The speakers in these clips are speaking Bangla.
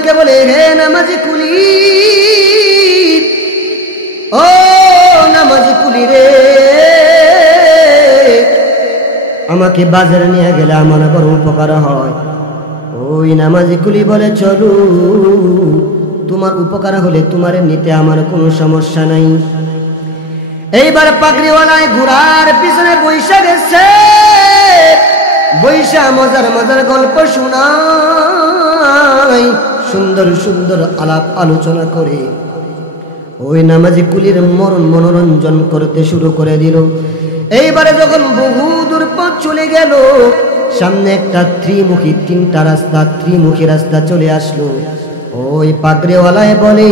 ডেকে বলে, হে নামাজি কুলি, ও নামাজি কুলি রে, আমাকে বাজারে নিয়ে গেলে আমার বড় উপকার হয়। ওই নামাজি কুলি বলে, চলো, তোমার উপকার হলে তোমার নিতে আমার কোনো সমস্যা নাই। এইবার পাগড়িওয়ালায় ঘোড়ার পিছনে বৈশা গেছে, বৈশা মজার মজার গল্প শোনায়, সুন্দর সুন্দর আলাপ আলোচনা করে ওই নামাজি কুলির মনোরঞ্জন করতে শুরু করে দিল। এইবারে যখন বহু দূর পথ চলে গেল, সামনে একটা ত্রিমুখী রাস্তা চলে আসলো। ওই পাগড়িওয়ালায় বলে,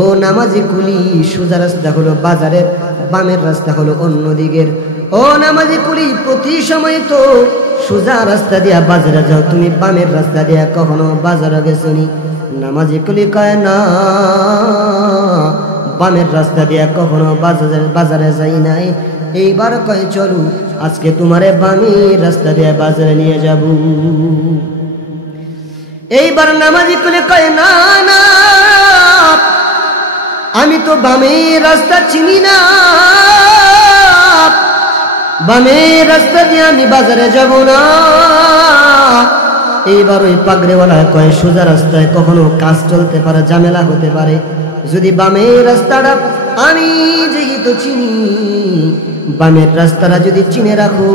ও নামাজি কুলি, সোজা রাস্তা হলো বাজারের, বামের রাস্তা হলো অন্য দিকের। ও নামাজি কুলি, প্রতি সময় তো সোজা রাস্তা দিয়া বাজারে যাও, তুমি বামের রাস্তা দিয়া কখনো বাজারে গেছনি? নামাজি কুলি কয়, না, বামের রাস্তা দিয়া কখনো বাজারে যাই নাই। এইবার কয়, চলো, আজকে তোমারে বামের রাস্তা দিয়া বাজারে নিয়ে যাব। এইবার নামাজি কুলি কয়, না না, আমি তো বামের রাস্তা চিনি না, বামের রাস্তা দিয়ে আমি বাজারে যাব না। এইবার ওই পাগড়িওয়ালা কয়, সোজা রাস্তায় কখনো কাজ চলতে পারে, ঝামেলা হতে পারে, যদি বামের রাস্তাটা আমি যেহেতু চিনি, বামের রাস্তাটা যদি চিনে রাখো,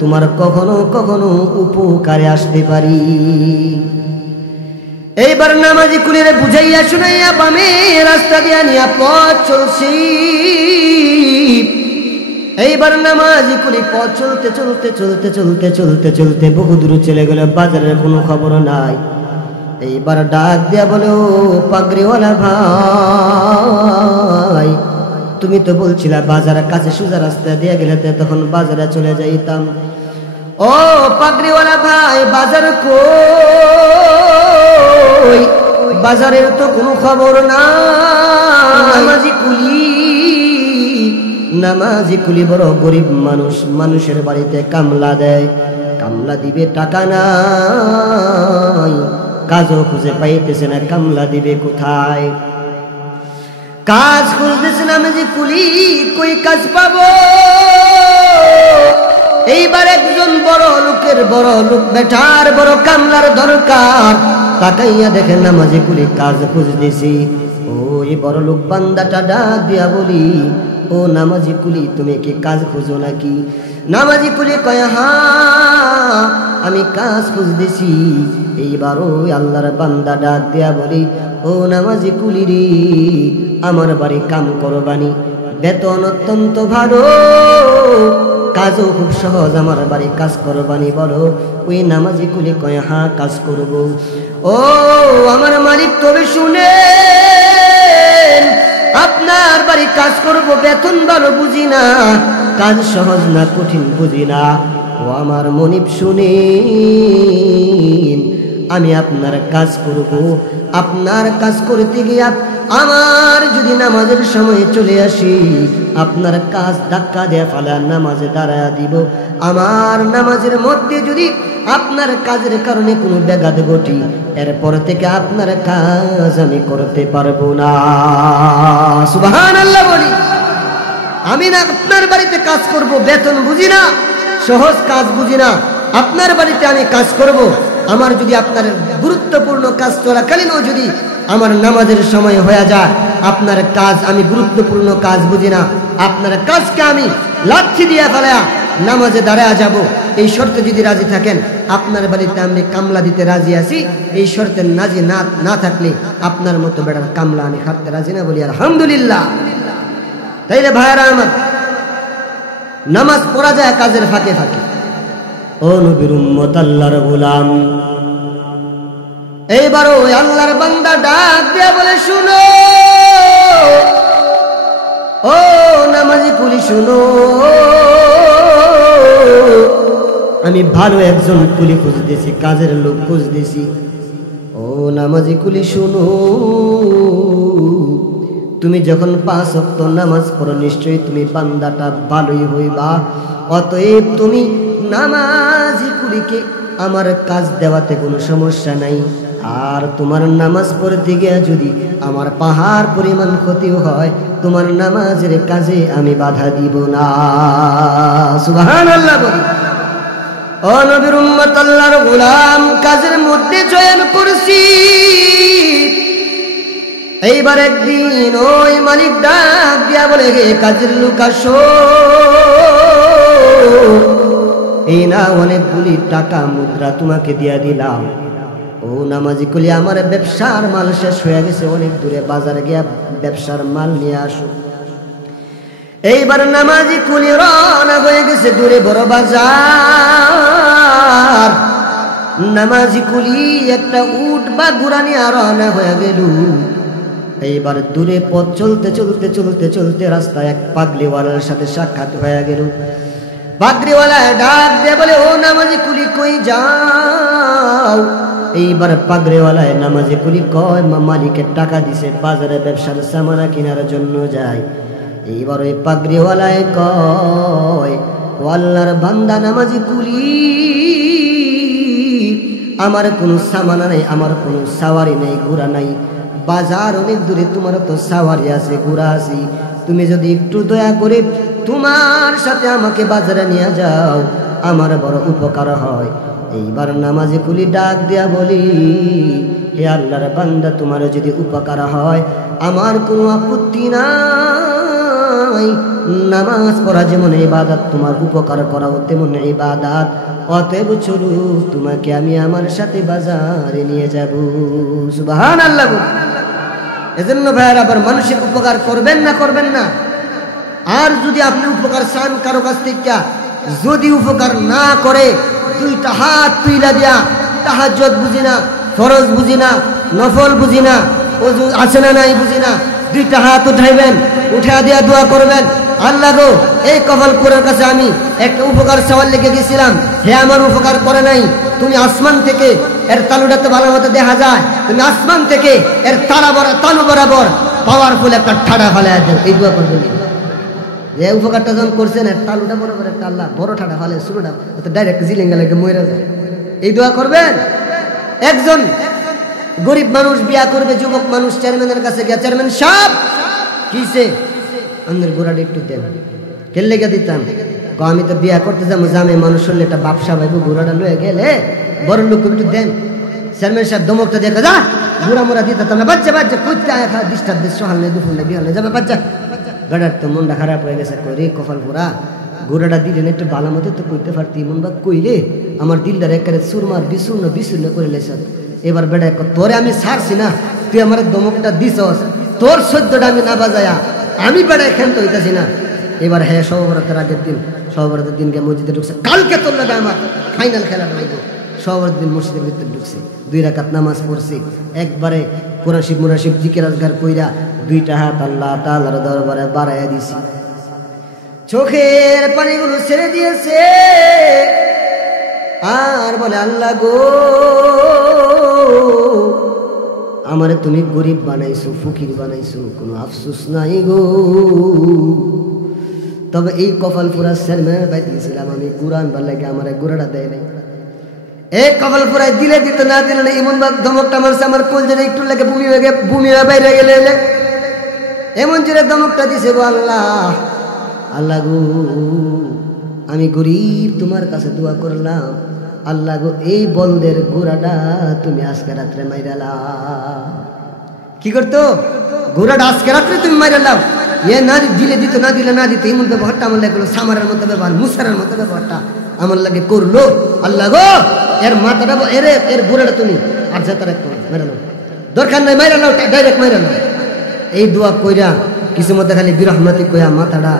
তোমার কখনো কখনো উপকারে আসতে পারি। এইবার নামাজি কুলির বুঝাইয়া শুনাইয়া বামের রাস্তা দিয়া নিয়া পথ চলছি। এইবার নামাজি কুলি পথ চলতে চলতে চলতে চলতে চলতে চলতে বহু দূর চলে গেল, বাজারের কোনো খবর নাই। এইবার ডাক দিয়া বলে, ও পাগড়িওয়ালা ভাই, তুমি তো বলছিলা বাজারের কাছে সোজা রাস্তা দিয়ে গেলে তখন বাজারে চলে যাইতাম। ও পাগড়িওয়ালা ভাই, বাজার কই? বাজারের তো কোনো খবর নাই। নামাজি কুলি বড় গরিব মানুষ, মানুষের বাড়িতে কামলা দেয়, কামলা দিবে টাকা নাই, কাজও খুঁজে পাইতেছে না, কামলা দিবে কোথায়? কাজ খুঁজতেছে নামাজি কুলি, কই কাজ পাবো? এইবার একজন বড় লোক বেটার বড় কামলার দরকার। তাকাইয়া দেখে নামাজি কুলি কাজ খুঁজতেছি। ওই বড় লোক বান্দাটা ডাক দিয়া বলি, ও নামাজি কুলি, তুমি কি কাজ খুঁজো নাকি? নামাজি কুলি কয়, হ্যাঁ, আমি কাজ খুঁজতেছি। এইবার ওই আল্লাহর বান্দা ডাক দিয়া বলি, ও নামাজি কুলি রে, আমার বাড়ি কাম করবানি, বেতন অত্যন্ত ভালো, কাজও খুব সহজ, আমার বাড়ি কাজ করবানি বলো? ওই নামাজি কুলি কয়, হ্যাঁ, কাজ করব। ও আমার মালিক, তবে শুনে, আপনার বাড়ি কাজ করব, বেতন ভালো বুঝি না, কাজ সহজ না কঠিন বুঝি না। ও আমার মনিব শুনেন, আমি আপনার কাজ করব। আপনার কাজ করতে গিয়ে আমার যদি নামাজের সময় চলে আসি, আপনার কাজ ধাক্কা দিয়ে ফেলা নামাজে দাঁড়ায় দিব। আমার নামাজের মধ্যে যদি আপনার কাজের কারণে কোনো ব্যাঘাত ঘটি, এরপর থেকে আপনার কাজ আমি করতে পারবো না। সুবহানাল্লাহ বলি। আমি না আপনার বাড়িতে কাজ করব, বেতন বুঝি না, সহজ কাজ বুঝি না, আপনার বাড়িতে আমি কাজ করব। আমার যদি আপনার গুরুত্বপূর্ণ কাজ চলাকালীনও যদি আমার নামাজের সময় হয়ে যায়, আপনার কাজ আমি গুরুত্বপূর্ণ কাজ বুঝি না, আপনার কাজকে আমি লাঠি দিয়ে ফেলা নামাজে দাঁড়ায় যাব, এই শর্তে যদি রাজি থাকেন, আপনার বাড়িতে আমি কামলা দিতে রাজি আছি। এই শর্তে রাজি না থাকলে আপনার মতো বেটার কামলা আমি খাটতে রাজি না। বলি আলহামদুলিল্লাহ। তাইলে ভাইরা আমার, নামাজ পড়া যায় কাজের ফাঁকে ফাঁকে। ও নবীর উম্মত, আল্লাহর গোলাম, এইবার ওই আল্লাহর বান্দা ডাক দিয়া বলে, শুনো ও নামাজি কুলি, শুনো, আমি ভালো একজন কুলি খুঁজতেছি, কাজের লোক খুঁজতেছি। ও নামাজি কুলি, শুনো, তুমি যখন 5 ওয়াক্ত নামাজ পড়ো, নিশ্চয়ই তুমি বান্দাটা ভালোই হইবা। অতএব তুমি নামাজি কুলিকে আমার কাজ দেওয়াতে কোনো সমস্যা নাই। আর তোমার নামাজ পড়তে গিয়ে যদি আমার পাহাড় পরিমাণ ক্ষতিও হয়, তোমার নামাজের কাজে আমি বাধা দিব না। সুবহানাল্লাহ বলি। ও নবীর উম্মত, আল্লাহর গোলাম, কাজের মধ্যে চয়ন করছি। এইবার একদিন ওই মালিক ডাক দিয়া বলে, গে কাজের লোক আসো, এই না অনেকগুলি টাকা মুদ্রা তোমাকে দিয়া দিলাম। ও নামাজি কুলি, আমার ব্যবসার মাল শেষ হয়ে গেছে, অনেক দূরে বাজারে গিয়া ব্যবসার মাল নিয়ে আসো। এইবার নামাজি কুলি রওনা হয়ে গেছে দূরে বড় বাজার। নামাজি কুলি একটা উট বা ঘোড়া নিয়ে রওনা হয়ে গেল। এইবার দূরে পথ চলতে চলতে চলতে চলতে রাস্তায় এক পাগড়িওয়ালার সাথে সাক্ষাৎ হয়ে গেল। পাগড়িওয়ালা ডাক দিয়ে বলে, ও নামাজি কুলি কই যাও? এইবার পাগড়িওয়ালায় নামাজি কুলি কয়, মালিকের টাকা দিছে, বাজারে ব্যবসার সামানা কেনার জন্য যায়। এইবার ওই পাগড়িওয়ালায় কয়, ও আল্লাহর বান্দা নামাজি কুলি, আমার কোনো সামানা নাই, আমার কোনো সাওয়ারি নাই, ঘোড়া নাই, বাজার অনেক দূরে, তোমার তো সাওয়ারি আছে, ঘোড়া আছে, তুমি যদি একটু দয়া করে তোমার সাথে আমাকে বাজারে নিয়ে যাও, আমার বড় উপকার হয়। এইবার নামাজি কুলি ডাক দিয়া বলি, হে আল্লাহর বান্দা, তোমার যদি উপকার হয় আমার কোনো আপত্তি নাই। নামাজ পড়া যেমন ইবাদত, তোমার উপকার করাও তেমন ইবাদত, অতএব চলো তোমাকে আমি আমার সাথে বাজারে নিয়ে যাব। সুবহানাল্লাহ। এজন্য ভাইয়ের, আবার মানুষের উপকার করবেন না, করবেন না। আর যদি আপনি উপকার চান কারো কাছ থেকে, যদি উপকার না করে, দুইটা হাত তুইলা দিয়া, তাহাজ্জুদ বুঝি না, ফরজ বুঝি না, নফল বুঝি না, ওযু আছে না নাই বুঝি না, দুইটা হাত উঠাইবেন, উঠা দিয়া দোয়া করবেন, আল্লাহ গো, এই কপালপুরের কাছে আমি একটা উপকার চাওয়ার লেগে গেছিলাম, হে আমার উপকার করে নাই, তুমি আসমান থেকে, এর তালুটা তো ভালো মতো দেখা যায়, তুমি আসমান থেকে এর তালু বরাবর পাওয়ারফুল একটা ঠাডা ফেলে দেন। এই দোয়া করবেন। যে উপকারটা যখন করছেন, এর তালুটা বরাবর একটা আল্লাহ বড় ঠাডা ফেলে, শুরুটা ডাইরেক্ট জিলিঙ্গা লেগে মরে যায়। এই দোয়া করবেন। একজন গরিব মানুষ বিয়া করবে, যুবক মানুষ, চেয়ারম্যানের কাছে গিয়া, চেয়ারম্যান সাহেব কিসে আমাদের গোড়াটা একটু দেন। কে লেগে দিতাম? আমি তো বিয়া করতে যাবো, জামে মানুষ হলে একটা বাপসা ভাইবো, গোড়াটা লয়ে গেলে বড় লোক একটু দেন। চেয়ারম্যান সাহেব দমকটা দেখা, যা গুড়া মোড়া দিতে না, বাচ্চা বাচ্চা কুচতে আয়া খা, ডিস্টার্ব দিস, সহাল নেই, দুপুর নেই, বিহাল নেই, যাবে বাচ্চা। গাড়ার তো মনটা খারাপ হয়ে গেছে, কই রে কপাল পোড়া, গোড়াটা দিলেন একটু ভালো মতো তো কইতে পারতি, মন বা কইলে আমার দিলটার একেবারে সুরমার বিচূর্ণ করে লেছে। এবার বেড়া তোরে আমি ছাড়ছি না, তুই আমার দমকটা দিছস, তোর সদ্যটা আমি না বাজায়া আমি বেড়া এখান তো হইতাছি না। এবার হ্যাঁ, সহবরাতের আগের দিন, সহবরাতের দিনকে মসজিদে ঢুকছে, কালকে তোর লাগে আমার ফাইনাল খেলা রইব। সহবরাতের দিন মসজিদের ভিতরে ঢুকছে, 2 রাকাত নামাজ পড়ছি, একবারে কোরআন শিব মুরাশিব জিকির আজগার কইরা 2টা হাত আল্লাহ তাআলার দরবারে বাড়াইয়া দিছি। চোখের পানিগুলো ছেড়ে দিয়েছে, আর বলে, আল্লাহ গো, আমারে তুমি গরিব বানাইছো, ফকির বানাইছো, কোনো আফসোস নাই গো। তবে এই কপাল পুরা চেয়ারম্যানের বাইতে গেছিলাম আমি, কুরআন ভাল লাগে, আমার গোড়াটা দেয় নাই। এই কপাল পুরাই দিলে দিত, না দিলে না, এমন ভাবে ধমকটা মারছে, আমার কলজের একটু লাগে ভূমি হয়ে বাইরে গেলে এমন জোরে ধমকটা দিছে গো। আল্লাহ, আল্লাহ গো, আমি গরিব, তোমার কাছে দোয়া করলাম, আল্লাহ গো, এই বলদের গোড়াটা তুমি আজকে রাত্রে মাইরালা। কি করতো? গোড়াটা আজকে রাত্রে তুমি মাইরালাও। এ না দিলে দিত, না দিলে না দিত, এমন ব্যবহারটা আমার লাগে সামারের মতো ব্যবহার, মুসারের মতো ব্যবহারটা আমার লাগে করলো। আল্লাহ গো, এর মাথাটা, এর গোড়াটা তুমি আর যা তারা মাইরালো, দরকার নাই, মাইরালাও, ডাইরেক্ট মাইরালাও। এই দোয়া কইরা কিছু মধ্যে খালি বিরহমতি কইয়া মাথাটা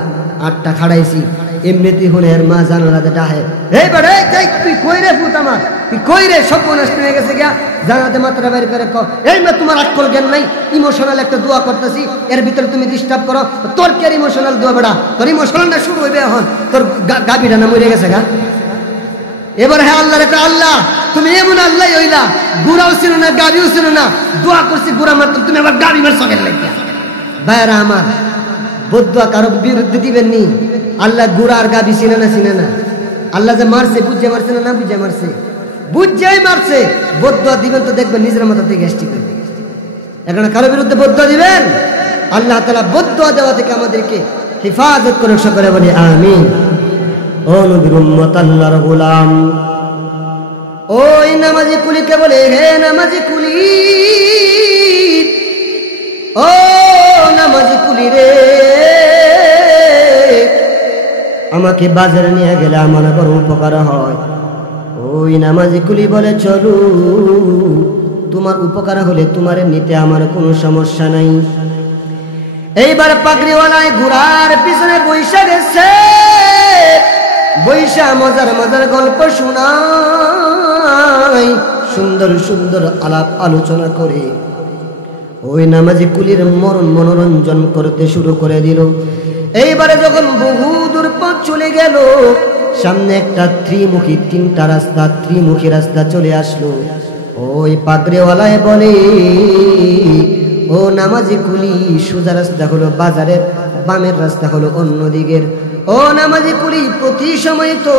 8টা খাড়াইছি। এমনিতে হলে এর মা জানালাতে ডাহে, এই বেড়ে তুই কই রে ফুট, আমার তুই কই রে, সব নষ্ট হয়ে গেছে গিয়া, জানাতে মাত্রা বাইরে করে কও, এই মা তোমার আক্কল জ্ঞান নাই, ইমোশনাল একটা দোয়া করতেছি, এর ভিতরে তুমি ডিস্টার্ব করো, তোর কে ইমোশনাল দোয়া বেড়া, তোর ইমোশনালটা শুরু হইবে এখন, তোর গাবিটা না মরে গেছে গা। এবার হ্যাঁ আল্লাহ রেখে, আল্লাহ তুমি এমন আল্লাহ হইলা, গুড়াও ছিল না, গাবিও ছিল না, দোয়া করছি গুড়া মারতো, তুমি আবার গাবি মার সকের লাগিয়া। ভাইরা আমার, বদুয়া কারো বিরুদ্ধে দিবেন নি। আল্লাহ গুড়া আর গাবি চিনে না, চিনে না। আল্লাহ যে মারছে বুঝে মারছে না, না বুঝে মারছে, বুঝাই মারছে, বদুয়া দিবেন তো দেখবেন নিজের মাথা থেকে গ্যাস্ট্রিক করবে। এখন কারো বিরুদ্ধে বদুয়া দিবেন, আল্লাহ তাআলা বদুয়া দেওয়া থেকে আমাদেরকে হেফাজত করে সকলে বলি আমিন। ও নবীর উম্মত, আল্লাহর গোলাম, ওই নামাজি কুলিকে বলে, হে নামাজি কুলি, ও নামাজি কুলি রে, আমাকে বাজারে নিয়ে গেলে আমার বড় উপকার হয়। ওই নামাজি কুলি বলে, চলো, তোমার উপকার হলে তোমার নিতে আমার কোনো সমস্যা নাই। এইবার পাগড়িওয়ালায় ঘোড়ার পিছনে বৈশা গেছে, বৈশা মজার মজার গল্প শোনায়, সুন্দর সুন্দর আলাপ আলোচনা করে ওই নামাজি কুলির মনোরঞ্জন করতে শুরু করে দিল। এইবারে যখন বহু দূর পথ চলে গেল, সামনে একটা তিনটা রাস্তা, ত্রিমুখী রাস্তা চলে আসলো। ওই পাগড়িওয়ালায় বলে, ও নামাজি কুলি, সোজা রাস্তা হলো বাজারের, বামের রাস্তা হলো অন্য দিকের। ও নামাজি কুলি, প্রতি সময় তো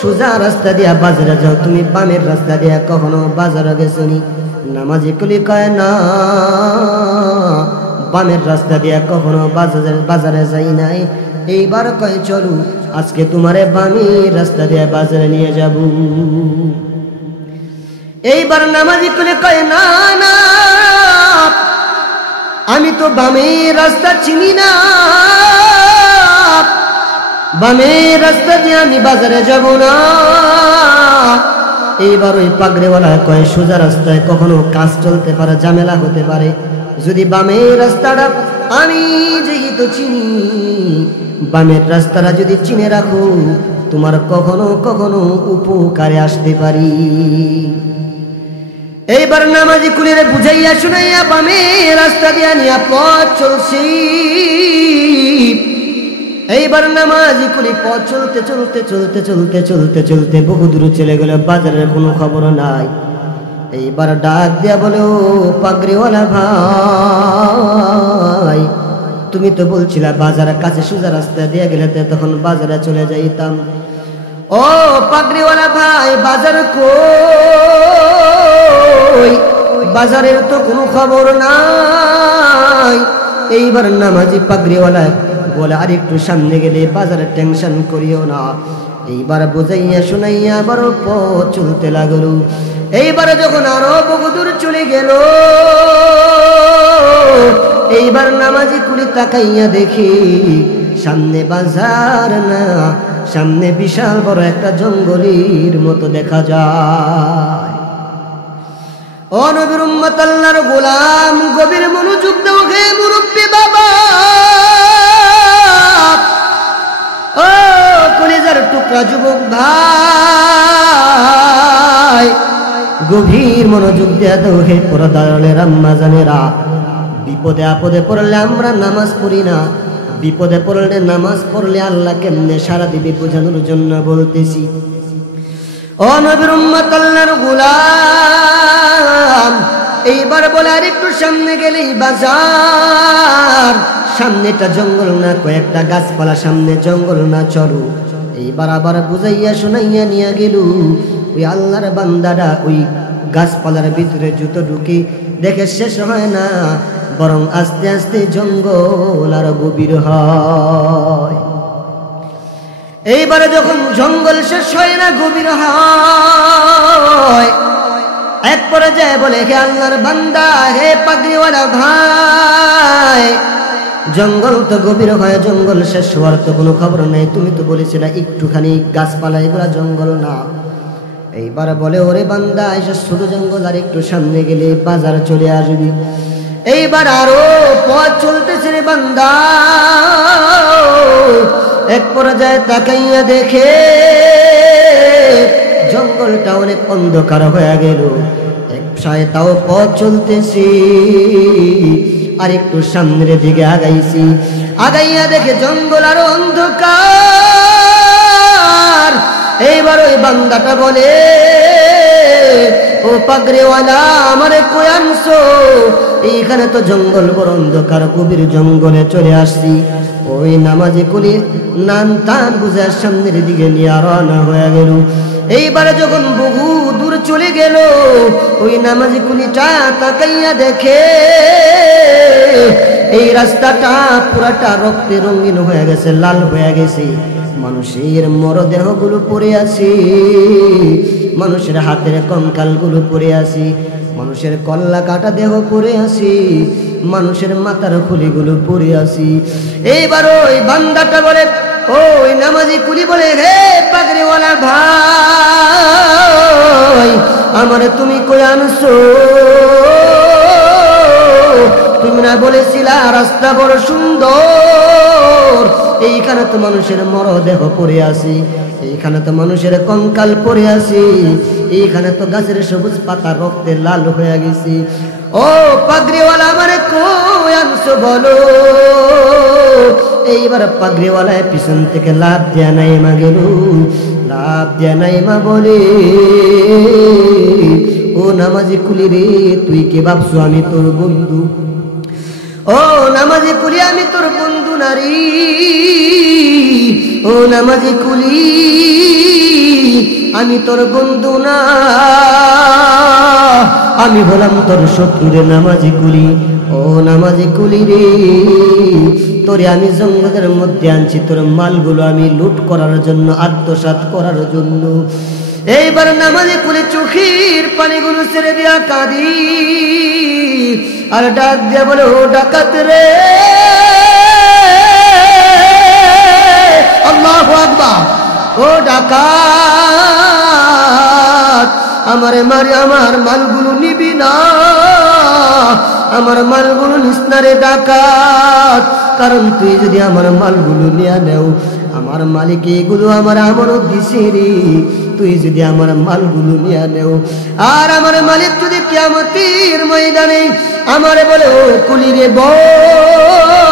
সোজা রাস্তা দিয়া বাজারে যাও, তুমি বামের রাস্তা দিয়া কখনো বাজারে গেছনি? নামাজি কুলি কয়, না, বামের রাস্তা দিয়া কখনো বাজারে যাই নাই। এইবার কয়, চলো, আজকে তোমারে বামের রাস্তা দিয়া বাজারে নিয়ে যাব। এইবার নামাজি কুলি কয়, না না, আমি তো বামের রাস্তা চিনি না, বামের রাস্তা দিয়ে আমি বাজারে যাব না। এইবার ওই পাগড়িওয়ালা কয়, সোজা রাস্তায় কখনো কাজ চলতে পারে, ঝামেলা হতে পারে, যদি বামের রাস্তাটা আমি যেহেতু চিনি, বামের রাস্তাটা যদি চিনে রাখো, তোমার কখনো কখনো উপকারে আসতে পারি। এইবার নামাজি কুলিরে বুঝাইয়া শুনাইয়া বামের রাস্তা দিয়া নিয়া পথ চলছি। এইবার নামাজি কুলি পথ চলতে চলতে চলতে চলতে চলতে চলতে বহু দূর চলে গেল, বাজারের কোনো খবর নাই। এইবার ডাক দিয়া বলে, ও পাগড়িওয়ালা ভাই, তুমি তো বলছিলা বাজারের কাছে সোজা রাস্তা দিয়ে গেলে তখন বাজারে চলে যাইতাম। ও পাগড়িওয়ালা ভাই, বাজার কই? বাজারের তো কোনো খবর নাই। এইবার নামাজি পাগড়িওয়ালা বলে, আর একটু সামনে গেলে বাজারে, টেনশন করিও না। এইবার বুঝাইয়া শুনাইয়া আবার পথ চলতে লাগলো। এইবার যখন আরো বহু দূর চলে গেল, এইবার নামাজি কুলি তাকাইয়া দেখি সামনে বাজার না, সামনে বিশাল বড় একটা জঙ্গলের মতো দেখা যায়। ও নবীর উম্মত, আল্লাহর গোলাম, গভীর মনোযোগ দাও হে মুরব্বি বাবা, ও কলিজার টুকরা যুবক ভাই, গভীর মনোযোগ দেয়া দাও হে পর্দার আম্মা জানেরা। বিপদে আপদে পড়লে আমরা নামাজ পড়ি না, বিপদে পড়লে নামাজ পড়লে আল্লাহ কেমনে সারা দিবে বোঝানোর জন্য বলতেছি। ও নবীর উম্মত, আল্লাহর গোলাম, এইবার বলে, আর একটু সামনে গেলেই বাজার, সামনেটা জঙ্গল না, কয়েকটা গাছপালা, সামনে জঙ্গল না, চলো। এইবার আবার বুঝাইয়া শোনাইয়া নিয়ে গেল। ওই আল্লাহর বান্দারা ওই গাছপালার ভিতরে জুতো ঢুকে দেখে শেষ হয় না, বরং আস্তে আস্তে জঙ্গল আর গভীর হয়। এইবারে যখন জঙ্গল শেষ হয় না, গভীর হয়, এক পর্যায়ে বলে, হে আল্লাহর বান্দা, হে পাগড়িওয়ালা ভাই, জঙ্গল তো গভীর হয়, জঙ্গল শেষ হওয়ার তো কোনো খবর নেই, তুমি তো বলেছিলে একটুখানি গাছপালা, এগুলা জঙ্গল না। এইবার বলে, ওরে বান্দা, এসে ছোট জঙ্গল, আর একটু সামনে গেলে বাজার চলে আসবি। এইবার আরো পথ চলতেছে রে বান্দা, এক পর্যায়ে তাকাইয়া দেখে জঙ্গলটা অনেক অন্ধকার হয়ে গেল। এক সাথে তাও পথ চলতেছি, আর একটু সামনের দিকে আগাইছি, আগাইয়া দেখে জঙ্গল আরো অন্ধকার। এইবার ওই বান্দাটা বলে, ও পাগড়িওয়ালা, আমারে কই আনছো? এইখানে তো জঙ্গল বড় অন্ধকার, গভীর জঙ্গলে চলে আসছি। ওই নামাজি কুলি নান তান বুঝে সামনের দিকে নিয়ে রওনা হয়ে গেল। এইবারে যখন বহু দূর চলে গেল, ওই নামাজি কুলিটা তাকাইয়া দেখে এই রাস্তাটা পুরাটা রক্তে রঙিন হয়ে গেছে, লাল হয়ে গেছে। মানুষের মরদেহগুলো পড়ে আছে, মানুষের হাতের কঙ্কালগুলো পড়ে আছে, মানুষের কল্লা কাটা দেহ পড়ে আছে, মানুষের মাথার খুলিগুলো পড়ে আছে। এইবার ওই বান্দাটা বলে, ওই নামাজি কুলি বলে, হে পাগড়িওয়ালা ভাই, আমারে তুমি কই আনছো? তুমি না বলেছিলা রাস্তা বড় সুন্দর, এইখানে তো মানুষের মরদেহ পড়ে আছে, এইখানে তো মানুষের কঙ্কাল পড়ে আছে, এইখানে তো গাছের সবুজ পাতা রক্তে লাল হয়ে গেছে। ও পাগড়িওয়ালা, আমারে কই আনছো বলো? এইবার পাগড়িওয়ালা পিছন থেকে লাভ দেয়া নাইমা গেল। লাভ দেয়া নাইমা বলে, ও নামাজি কুলি রে, তুই কে ভাবছো আমি তোর বন্ধু? ও নামাজি কুলি, আমি তোর বন্ধু নারী। ও নামাজি কুলি, আমি তোর বন্ধু না, আমি হলাম তোর শত্রু রে নামাজি কুলি। ও নামাজি কুলি রে, তোরে আমি জঙ্গলের মধ্যে আনছি, তোর মালগুলো আমি লুট করার জন্য, আত্মসাৎ করার জন্য। এইবার নামাজি কুলি চোখের পানিগুলো ছেড়ে দিয়া কাঁদি আর ডাক দিয়া বলে, ও ডাকাত রে, আল্লাহু আকবার, ও ডাকাত, আমারে মারি, আমার মালগুলো নিবি না, আমার মালগুলো নিস না রে ডাকাত। কারণ তুই যদি আমার মালগুলো নিয়ে নেও, আমার মালিক এগুলো আমার আমানত দিছে রে, তুই যদি আমার মালগুলো নিয়ে নেও, আর আমার মালিক যদি কিয়ামতের ময়দানে আমারে বলে, ও কুলি রে বল,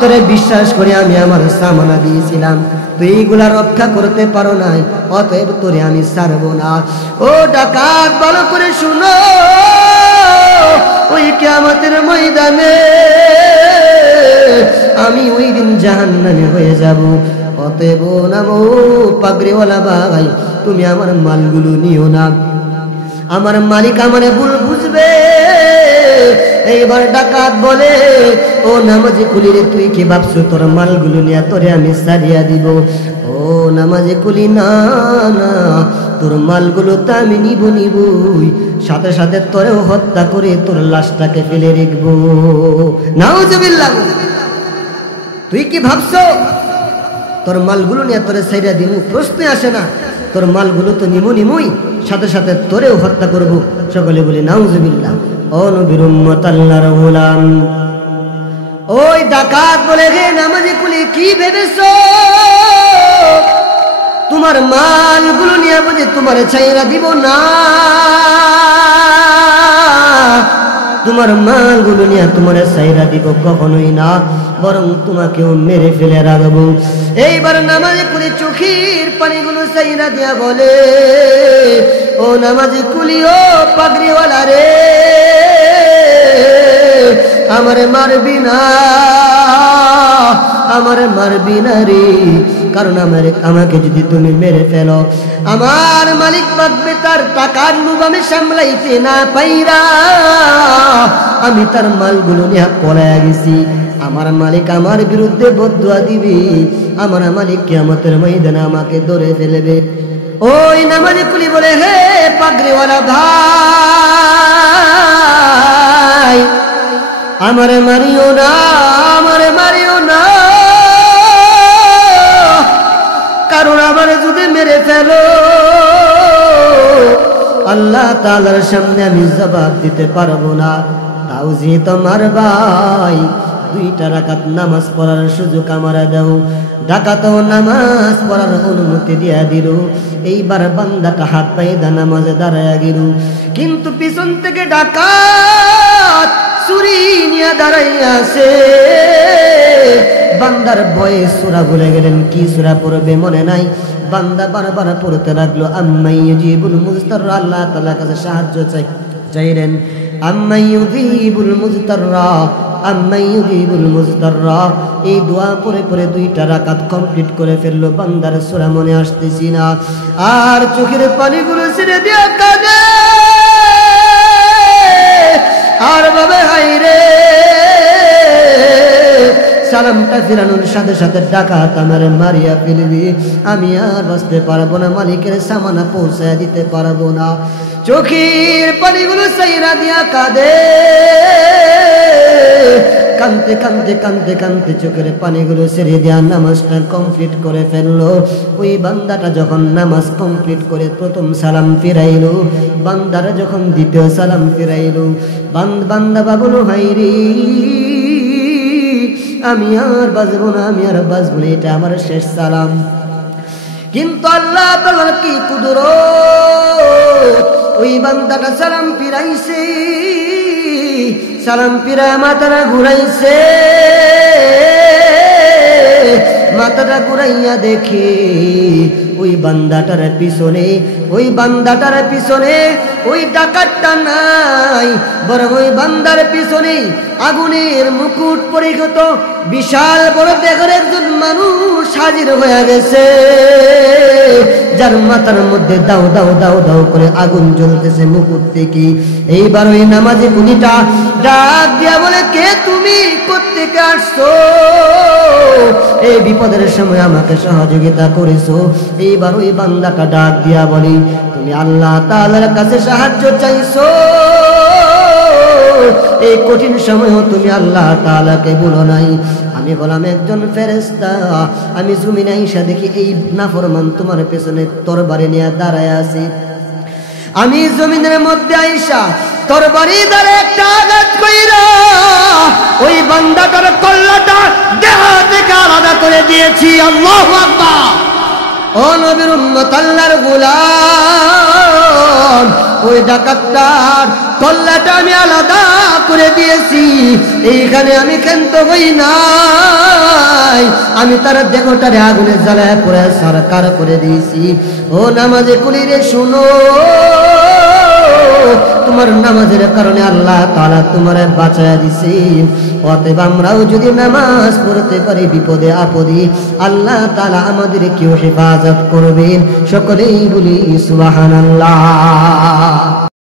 তোরে বিশ্বাস করে আমি আমার সামানা দিয়েছিলাম, তুই এইগুলা রক্ষা করতে পারো নাই, অতএব তোরে আমি ছাড়বো না। ও ডাকাত, ভালো করে শুনো, ওই কিয়ামতের ময়দানে আমি ওই দিন জাহান্নামে হয়ে যাব, অতএব নামো পাগড়িওয়ালা ভাই, তুমি আমার মালগুলো নিও না, আমার মালিক আমারে ভুল বুঝবে। এইবার ডাকাত বলে, ও নামাজি কুলি রে, তুই কি ভাবছো তোর মালগুলো নিয়ে তোরে আমি ছাড়িয়া দিব? ও নামাজি কুলি, না না, তোর মালগুলো তো আমি নিবই, সাথে সাথে তোরেও হত্যা করে তোর লাশটাকে ফেলে রাখবো। নাউজুবিল্লাহ। তুই কি ভাবছো তোর মালগুলো নিয়ে তোরে ছাইড়া দিমু? প্রশ্নে আসে না। তোর মালগুলো তো নিমুই, সাথে সাথে তোরেও হত্যা করব। সকলে বলি নাউজুবিল্লাহ। ও নবীর উম্মত, আল্লাহর গোলাম। ওই ডাকাত বলে, হে নামাজি কুলি, কি ভেবেছো তোমার মালগুলো নিয়ে বুঝি তোমার ছাইড়া দিব না? তোমার মালগুলো নিয়ে তোমার ছাইড়া দিব কখনোই না, বরং তোমাকেও মেরে ফেলে রাখবো। এইবার নামাজি কুলি চোখের পানিগুলো ছাইড়া দিয়া বলে, ও নামাজি কুলি, ও পাগড়িওয়ালা রে, আমারে মারবি না, আমারে মারবি না রে, কারণ আমাকে যদি তুমি মেরে ফেলো, আমার মালিক পাকবে, তার টাকার লোভ আমি সামলাইতে না পাইরা আমি তার মালগুলো নিয়ে পলাইয়া গেছি। আমার মালিক আমার বিরুদ্ধে বদদুয়া দিবে, আমার মালিক কিয়ামতের ময়দানে আমাকে ধরে ফেলবে। ওই নামাজি কুলি বলে, হে পাগড়িওয়ালা ভাই, আমারে মারিও না, আমারে মারিও না, কারণ আমারে যদি মেরে ফেলো, আল্লাহ তাআলার সামনে আমি জবাব দিতে পারবো না। তাও যে তোমার ভাই, 2 রাকাত নামাজ পড়ার সুযোগ আমারে দাও। ডাকাত নামাজ পড়ার অনুমতি দিয়া দিল। এইবার বান্দাটা হাত পায়ে নামাজে দাঁড়ায়া গেল, কিন্তু পিছন থেকে ডাকাত ছুরি নিয়ে দাঁড়াইয়া আছে। বান্দার ভয়ে সূরা ভুলে গেলেন, কি সূরা পড়বে মনে নাই। বান্দা বারবার পড়তে লাগলো, আম্মাই ইউজিবুল মুজতাররা, আল্লাহ তাআলার কাছে সাহায্য চাইলেন। আম্মাই ইউজিবুল মুজতাররা, আম্মাই ইউজিবুল মুজতাররা। এই দোয়া পরে পরে 2টা রাকাত কমপ্লিট করে ফেললো। বান্দার সূরা মনে আসতেছি না, আর চোখের পানিগুলো ছেড়ে দিয়ে কাঁদে আর ভাবে হায়রে সালামটা ফিরানোর সাথে সাথে ডাকাত আমারে মারিয়া ফেলবি, আমি আর বাঁচতে পারবো না, মালিকের সামানা পৌঁছায় দিতে পারবো না। চোখের পানিগুলো সাইরা দিয়া কাঁদে, কানতে কানতে কানতে কানতে চোখের পানিগুলো ছেড়ে দিয়া নামাজটা কমপ্লিট করে ফেললো। ওই বান্দাটা যখন নামাজ কমপ্লিট করে প্রথম সালাম ফিরাইলো, বান্দারা যখন দ্বিতীয় সালাম ফিরাইলো, বান্দা বাবুল হায়রে আমি আর বাঁচবো না, আমি আর বাঁচবো না, এটা আমার শেষ সালাম। কিন্তু আল্লাহ তাআলার কি কুদরত, ওই বান্দাটা সালাম ফিরাইছে, সালাম ফিরা মাথাটা ঘুরাইছে, মাথাটা ঘুরাইয়া দেখি ওই বান্দাটার পিছনে, ওই বান্দাটার পিছনে ওই ডাকাতটা নাই, বরং ওই বান্দার পিছনে আগুনের মুকুট পরিহিত বিশাল বড় দেহের একজন মানুষ হাজির হয়ে গেছে, যার মাথার মধ্যে দাও দাও দাও দাও করে আগুন জ্বলতেছে মুকুট থেকে। এইবার ওই নামাজি মুনিটা ডাক দিয়া বলে, কে তুমি, কোত্থেকে আসছো, এই বিপদের সময় আমাকে সহযোগিতা করেছো। এইবার ওই বান্দাটা ডাক দিয়া বলি, তুমি আল্লাহ তাআলার কাছে সাহায্য চাইছো, এই কঠিন সময়ও তুমি আল্লাহ তাআলাকে বলো নাই। আমি বললাম একজন ফেরেশতা, আমি জমিনে আইসা দেখি এই নাফরমান তোমার পেছনে তরবারি নিয়ে দাঁড়ায় আছে। আমি জমিনের মধ্যে আইসা তরবারি দ্বারা একটা আঘাত কইরা ওই বান্দাটার কল্লাটা দেহ থেকে আলাদা করে দিয়েছি। আল্লাহু আকবার। ও নবীর উম্মত, আল্লাহর গোলাম, ওই ডাকাতটার কল্লাটা আমি আলাদা করে দিয়েছি। এইখানে আমি ক্ষান্ত হই নাই, আমি তার দেহটারে আগুনে জ্বালায় পুরো সরকার করে দিয়েছি। ও নামাজে কুলিরে শুনো, তোমার নামাজের কারণে আল্লাহ তাআলা তোমারে বাঁচায়া দিছে। অতএব আমরাও যদি নামাজ পড়তে পারি বিপদে আপদে, আল্লাহ তাআলা আমাদেরকেও হেফাজত করবেন। সকলেই বলি সুবহানাল্লাহ।